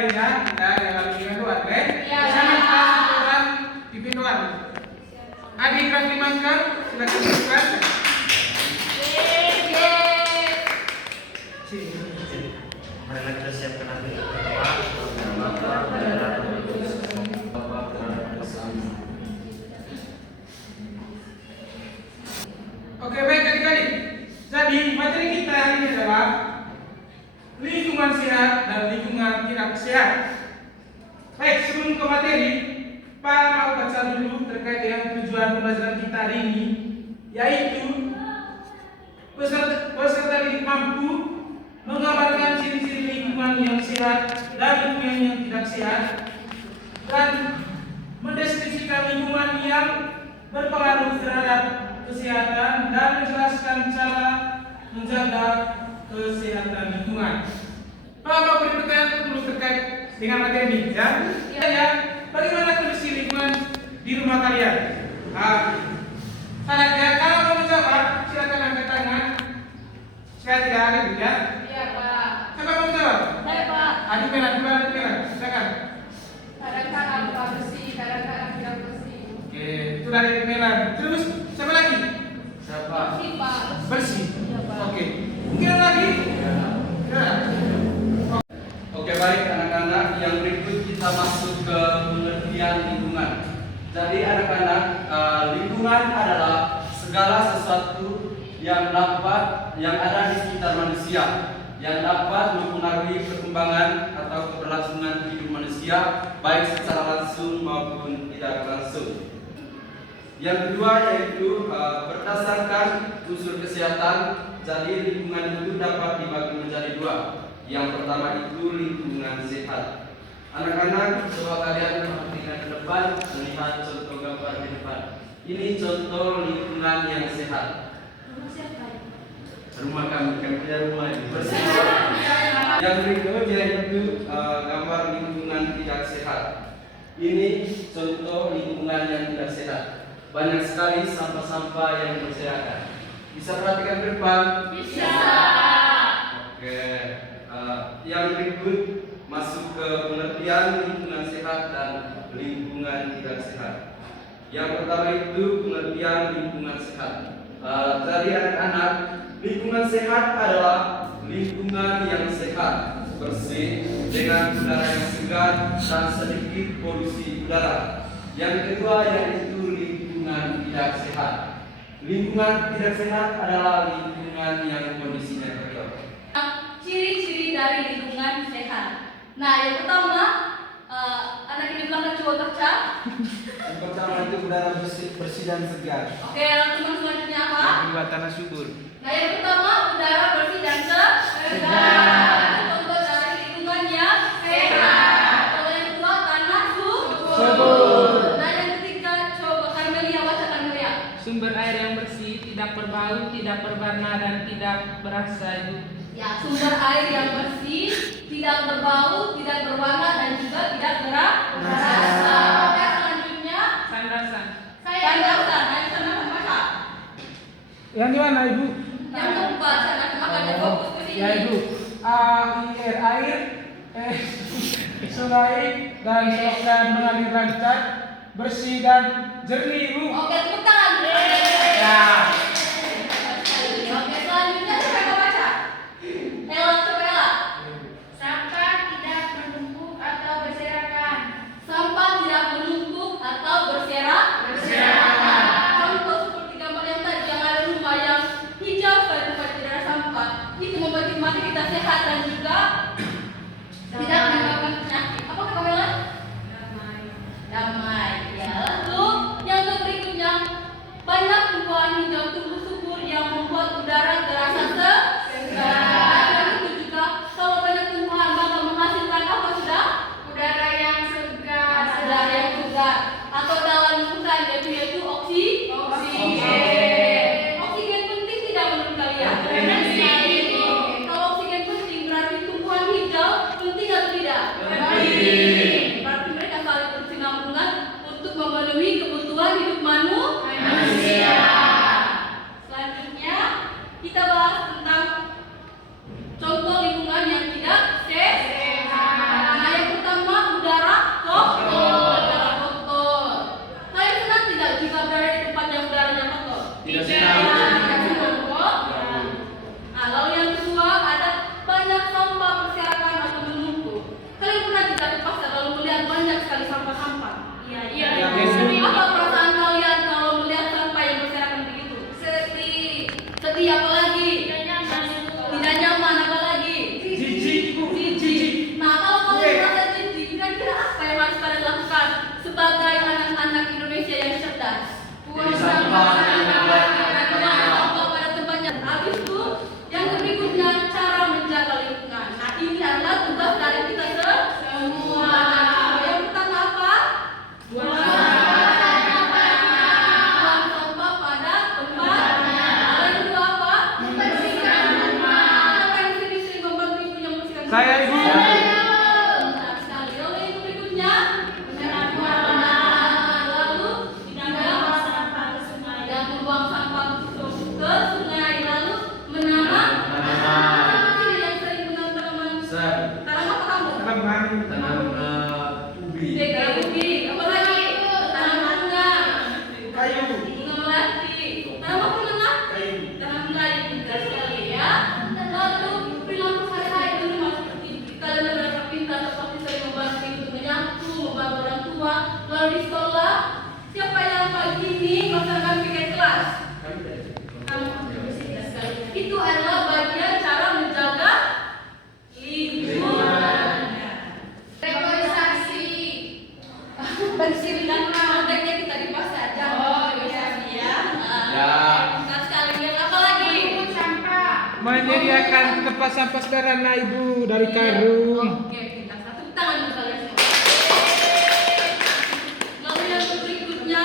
lainnya kita dalam pintuan, oke? Iya. Sangat kelas di pintuan. Adik kelas 5 kan silakan bukan. Marilah kita siapkan hati kita. Oke, baik adik-adik. Jadi materi kita hari ini adalah lingkungan sehat dan lingkungan tidak sehat. Baik, sebelum ke materi, Pak mau baca dulu terkait dengan tujuan pembelajaran kita hari ini, yaitu peserta didik mampu menggambarkan ciri-ciri lingkungan yang sehat dan lingkungan yang tidak sehat, dan mendeskripsikan lingkungan yang berpengaruh terhadap kesehatan dan menjelaskan cara menjaga kesehatan lingkungan. Pak mau beri pertanyaan dulu terkait dengan materi ini, ya? Bagaimana kondisi lingkungan di rumah kalian? Sarannya kalau mau menjawab silakan angkat tangan. Saya tidak ada ya. Iya, Pak. Siapa mau menjawab? Saya, Pak. Adik merah, silakan. Kadang-kadang Pak bersih, kadang-kadang tidak bersih. Oke, itu dari adik merah. Terus siapa lagi? Siapa? Bersih, Pak. Bersih. Iya, Pak. Oke. Mungkin ada lagi? Ya. Oke, baik anak-anak, yang berikut kita masuk ke pengertian lingkungan. Jadi anak-anak, lingkungan adalah segala sesuatu yang ada di sekitar manusia, yang dapat mempengaruhi perkembangan atau keberlangsungan hidup manusia, baik secara langsung maupun tidak langsung. Yang kedua yaitu berdasarkan unsur kesehatan. Jadi lingkungan itu dapat dibagi menjadi dua. Yang pertama itu lingkungan sehat. Anak-anak, coba kalian perhatikan ke depan, melihat contoh gambar di depan. Ini contoh lingkungan yang sehat. Rumah kami punya rumah ini. Yang berikutnya itu gambar lingkungan tidak sehat. Ini contoh lingkungan yang tidak sehat. Banyak sekali sampah-sampah yang berserakan. Bisa perhatikan ke depan? Bisa. Oke. Yang berikut masuk ke pengertian lingkungan sehat dan lingkungan tidak sehat. Yang pertama itu pengertian lingkungan sehat. Jadi anak-anak, lingkungan sehat adalah lingkungan yang sehat, bersih, dengan udara yang segar dan sedikit polusi udara. Yang kedua yaitu lingkungan tidak sehat. Lingkungan tidak sehat adalah lingkungan yang kondisinya kotor. Ciri-ciri dari lingkungan sehat. Nah, yang pertama, anak ini belakang coba baca. Yang pertama itu udara bersih dan segar. Oke, lalu teman selanjutnya apa? Kedua tanah subur. Nah, yang pertama udara bersih dan segar. Contoh dari lingkungan yang sehat. Kalau yang kedua tanah subur. Nah, yang ketiga coba Karmelia baca Karmelia. Sumber air yang bersih, tidak berbau, tidak berwarna, dan tidak berasa. Ibu. Ya, sumber air yang bersih, tidak berbau, tidak berwarna, dan juga tidak berasa. Oke, selanjutnya Sandasan. sandasan. Ayo sana baca. Yang di mana Ibu? Yang keempat, sana makanya fokus ke sini. Ya Ibu. Air, sungai dan selokan mengalir lancar, bersih dan jernih Ibu. Oke, tepuk tangan. Ya. Oke, selanjutnya siapa baca? Ella, coba Ella. Sampah tidak menumpuk atau berserakan. Sampah tidak menumpuk atau berserakan. Contoh seperti gambar yang tadi, yang ada rumah yang hijau sekali tempat tidak ada sampah. Itu membuat mata kita sehat dan juga tidak menyebabkan penyakit. Apa kata Ella? Damai. Ya, lalu yang berikutnya, banyak tumbuhan hijau tumbuh Tanam ubi. Tanam ubi. Apa lagi? Tanam bunga. Kayu. Bunga melati. Tanam apa lagi? Kayu. Tanam kayu juga sekali ya. Lalu perilaku sehari-hari di rumah seperti kalian benar-benar pintar seperti sering membantu ibu untuk menyapu, membantu orang tua. Lalu di sekolah, siapa yang pagi ini melaksanakan piket kelas? Kamu bersih sekali. Itu adalah bagian cara menjaga lingkungan. Reboisasi. Bersih dan konteksnya kita di pasar. Jangan reboisasi ya. Ya. Nah, sekali yang apa lagi? Pungut sampah. Menyediakan tempat sampah sederhana ibu dari karung. Oke, kita satu tangan untuk kalian semua. Lalu yang berikutnya,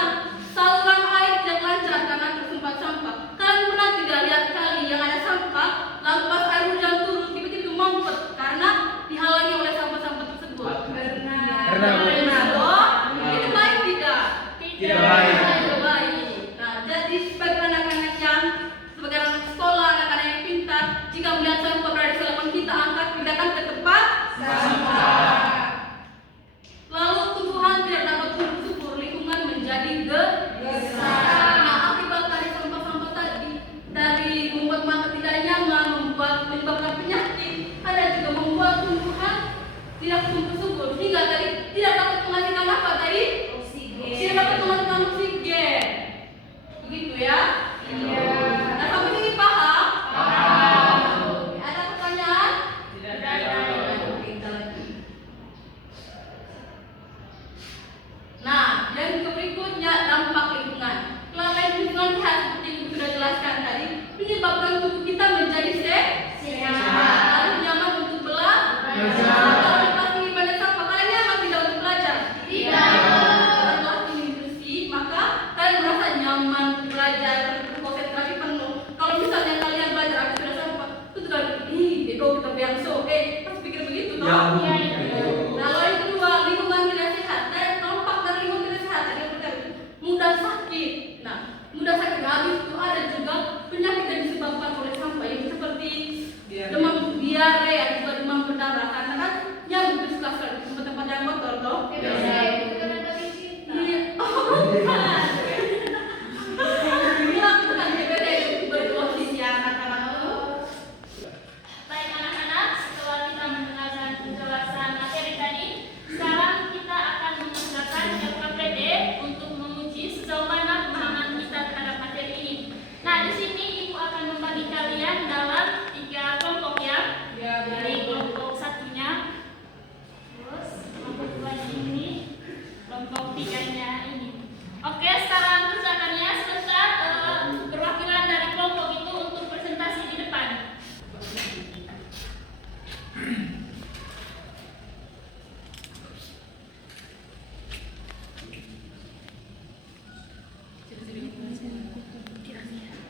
saluran air tidak lancar karena tersumpat sampah. Kalian pernah tidak lihat kali yang ada sampah, lalu pas air hujan turun tiba-tiba mampet karena dihalangi oleh sampah-sampah tersebut. Pernah, Bu. Pernah, dong? Itu baik tidak? Tidak baik. Tidak baik. Nah, jadi sebagai anak-anak yang sebagai anak sekolah, anak-anak yang pintar, jika melihat sampah berada di halaman kita, angkat pindahkan ke tempat sampah. Lalu tumbuhan tidak dapat tumbuh subur, lingkungan menjadi gersang. Nah, akibat dari sampah-sampah tadi, dari membuat mata tidak nyaman, menyebabkan penyakit, ada juga membuat tumbuhan tidak tumbuh subur, hingga tadi tidak dapat menghasilkan apa tadi? Tidak dapat menghasilkan oksigen. Begitu ya? Iya. Nah, sampai sini paham? Paham. Ada pertanyaan? Tidak ada. Oke, kita lagi. Nah, yang berikutnya dampak lingkungan. Kelangkaan lingkungan sehat seperti yang sudah jelaskan tadi menyebabkan tubuh kita menjadi sehat, lalu nyaman untuk belajar. Kalau kelas ini banyak sampah, kalian nyaman tidak untuk belajar? Tidak. Kalau kelas ini bersih, maka kalian merasa nyaman untuk belajar, konsentrasi penuh. Kalau misalnya kalian belajar habis sudah sampah, itu kan bego kita biang so, pasti pikir begitu toh? Ya, Bu. Nah, lalu yang kedua, lingkungan tidak sehat. Dan dampak dari lingkungan tidak sehat, ada yang pertama, mudah sakit. Nah, mudah sakit habis itu ada juga penyakit yang disebabkan oleh sampah yang seperti demam diare, ada juga demam berdarah karena kan yang bersuka sekali di tempat-tempat yang kotor toh. Ya. Itu kan dari cinta. Iya. Oh, bukan. Iya, bukan DPD itu berdosis ya anak-anak. Baik anak-anak, setelah kita mendengarkan penjelasan materi tadi, sekarang kita akan menggunakan LKPD untuk menguji sejauh mana pemahaman kita terhadap materi ini. Nah, di sini Ibu akan membagi kalian dalam 3 kelompok ya. Dari kelompok satunya, terus kelompok 2 ini, kelompok 3-nya ini. Oke, sekarang kerjakannya sebentar. Perwakilan dari kelompok itu untuk presentasi di depan.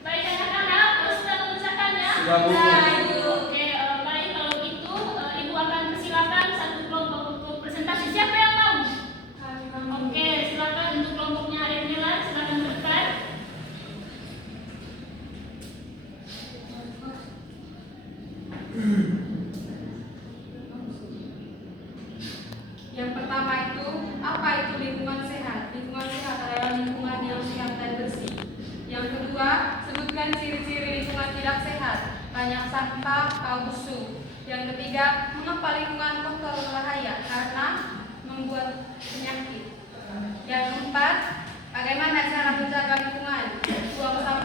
Baik anak-anak, sudah mengerjakannya? Sudah, Bu. Oke, baik kalau gitu Ibu akan persilakan satu kelompok untuk presentasi. Siapa yang mau? Oke, silakan untuk kelompoknya Aremila, silakan ke depan. Yang pertama itu, apa itu lingkungan sehat? Lingkungan sehat adalah lingkungan yang sehat dan bersih. Yang kedua, sebutkan ciri-ciri lingkungan tidak sehat. Banyak sampah, bau busuk. Yang ketiga, mengapa lingkungan kotor berbahaya? Karena membuat penyakit. Yang keempat, bagaimana cara menjaga lingkungan? Buang sampah